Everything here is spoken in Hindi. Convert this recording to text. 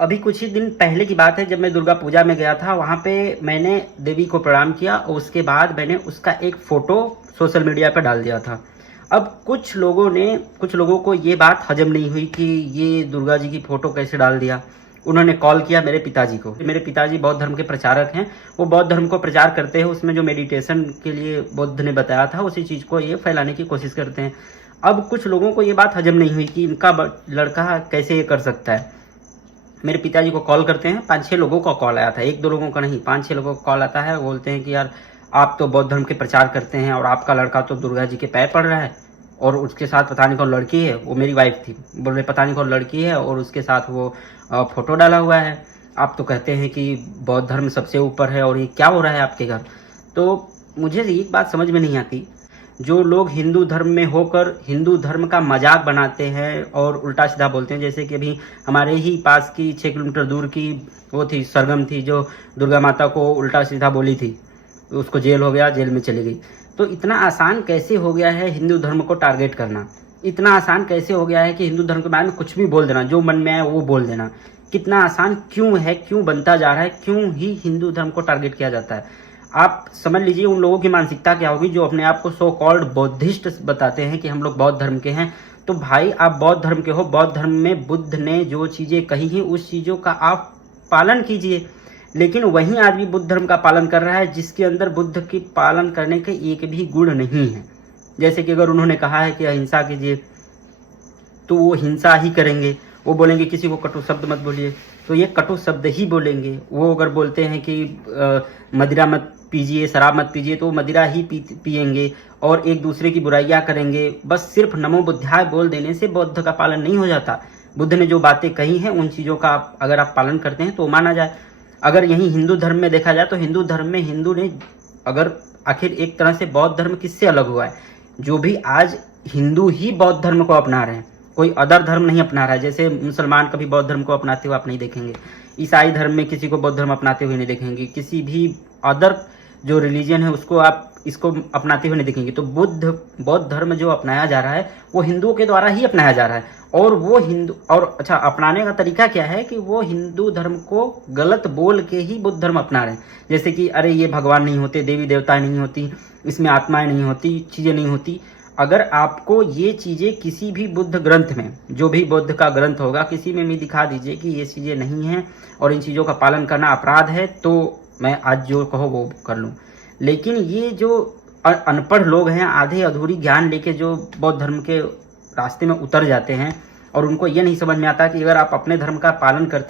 अभी कुछ ही दिन पहले की बात है, जब मैं दुर्गा पूजा में गया था, वहाँ पे मैंने देवी को प्रणाम किया और उसके बाद मैंने उसका एक फ़ोटो सोशल मीडिया पर डाल दिया था। अब कुछ लोगों को ये बात हजम नहीं हुई कि ये दुर्गा जी की फ़ोटो कैसे डाल दिया। उन्होंने कॉल किया मेरे पिताजी को। मेरे पिताजी बौद्ध धर्म के प्रचारक हैं, वो बौद्ध धर्म को प्रचार करते हैं, उसमें जो मेडिटेशन के लिए बुद्ध ने बताया था उसी चीज़ को ये फैलाने की कोशिश करते हैं। अब कुछ लोगों को ये बात हजम नहीं हुई कि इनका लड़का कैसे ये कर सकता है। मेरे पिताजी को कॉल करते हैं, 5-6 लोगों का कॉल आया था, 1-2 लोगों का नहीं, 5-6 लोगों का कॉल आता है। बोलते हैं कि यार आप तो बौद्ध धर्म के प्रचार करते हैं और आपका लड़का तो दुर्गा जी के पैर पड़ रहा है और उसके साथ पता नहीं कौन लड़की है, वो मेरी वाइफ थी, बोल रहे पता नहीं कौन लड़की है और उसके साथ वो फोटो डाला हुआ है। आप तो कहते हैं कि बौद्ध धर्म सबसे ऊपर है और ये क्या हो रहा है आपके घर। तो मुझे एक बात समझ में नहीं आती, जो लोग हिंदू धर्म में होकर हिंदू धर्म का मजाक बनाते हैं और उल्टा सीधा बोलते हैं, जैसे कि अभी हमारे ही पास की 6 किलोमीटर दूर की वो थी सरगम थी, जो दुर्गा माता को उल्टा सीधा बोली थी, उसको जेल हो गया, जेल में चली गई। तो इतना आसान कैसे हो गया है हिंदू धर्म को टारगेट करना, इतना आसान कैसे हो गया है कि हिंदू धर्म के बारे में कुछ भी बोल देना, जो मन में आए वो बोल देना। कितना आसान क्यों है, क्यों बनता जा रहा है, क्यों ही हिंदू धर्म को टारगेट किया जाता है। आप समझ लीजिए उन लोगों की मानसिकता क्या होगी जो अपने आप को सो कॉल्ड बौद्धिस्ट बताते हैं कि हम लोग बौद्ध धर्म के हैं। तो भाई आप बौद्ध धर्म के हो, बौद्ध धर्म में बुद्ध ने जो चीज़ें कही हैं उस चीज़ों का आप पालन कीजिए। लेकिन वही आदमी बुद्ध धर्म का पालन कर रहा है जिसके अंदर बुद्ध की पालन करने के एक भी गुण नहीं है। जैसे कि अगर उन्होंने कहा है कि अहिंसा कीजिए तो वो हिंसा ही करेंगे, वो बोलेंगे किसी को कटु शब्द मत बोलिए तो ये कटु शब्द ही बोलेंगे। वो अगर बोलते हैं कि मदिरा मत पीजिए, शराब मत पीजिए, तो मदिरा ही पिएंगे और एक दूसरे की बुराइयां करेंगे। बस सिर्फ नमो बुद्धाय बोल देने से बौद्ध का पालन नहीं हो जाता। बुद्ध ने जो बातें कही हैं उन चीज़ों का अगर आप पालन करते हैं तो माना जाए। अगर यही हिंदू धर्म में देखा जाए तो हिंदू धर्म में हिंदू ने अगर आखिर एक तरह से बौद्ध धर्म किससे अलग हुआ है, जो भी आज हिंदू ही बौद्ध धर्म को अपना रहे हैं, कोई अदर धर्म नहीं अपना रहा है। जैसे मुसलमान कभी बौद्ध धर्म को अपनाते हुए आप नहीं देखेंगे, ईसाई धर्म में किसी को बौद्ध धर्म अपनाते हुए नहीं देखेंगे, किसी भी अदर जो रिलीजन है उसको आप इसको अपनाते हुए नहीं देखेंगे। तो बौद्ध धर्म जो अपनाया जा रहा है वो हिंदुओं के द्वारा ही अपनाया जा रहा है। और वो हिंदू और अच्छा अपनाने का तरीका क्या है कि वो हिंदू धर्म को गलत बोल के ही बुद्ध धर्म अपना रहे हैं। जैसे कि अरे ये भगवान नहीं होते, देवी देवताएं नहीं होती, इसमें आत्माएं नहीं होती, चीज़ें नहीं होती। अगर आपको ये चीज़ें किसी भी बुद्ध ग्रंथ में, जो भी बुद्ध का ग्रंथ होगा, किसी में भी दिखा दीजिए कि ये चीज़ें नहीं हैं और इन चीज़ों का पालन करना अपराध है, तो मैं आज जो कहो वो कर लूँ। लेकिन ये जो अनपढ़ लोग हैं, आधे अधूरी ज्ञान लेके जो बौद्ध धर्म के रास्ते में उतर जाते हैं और उनको ये नहीं समझ में आता कि अगर आप अपने धर्म का पालन करते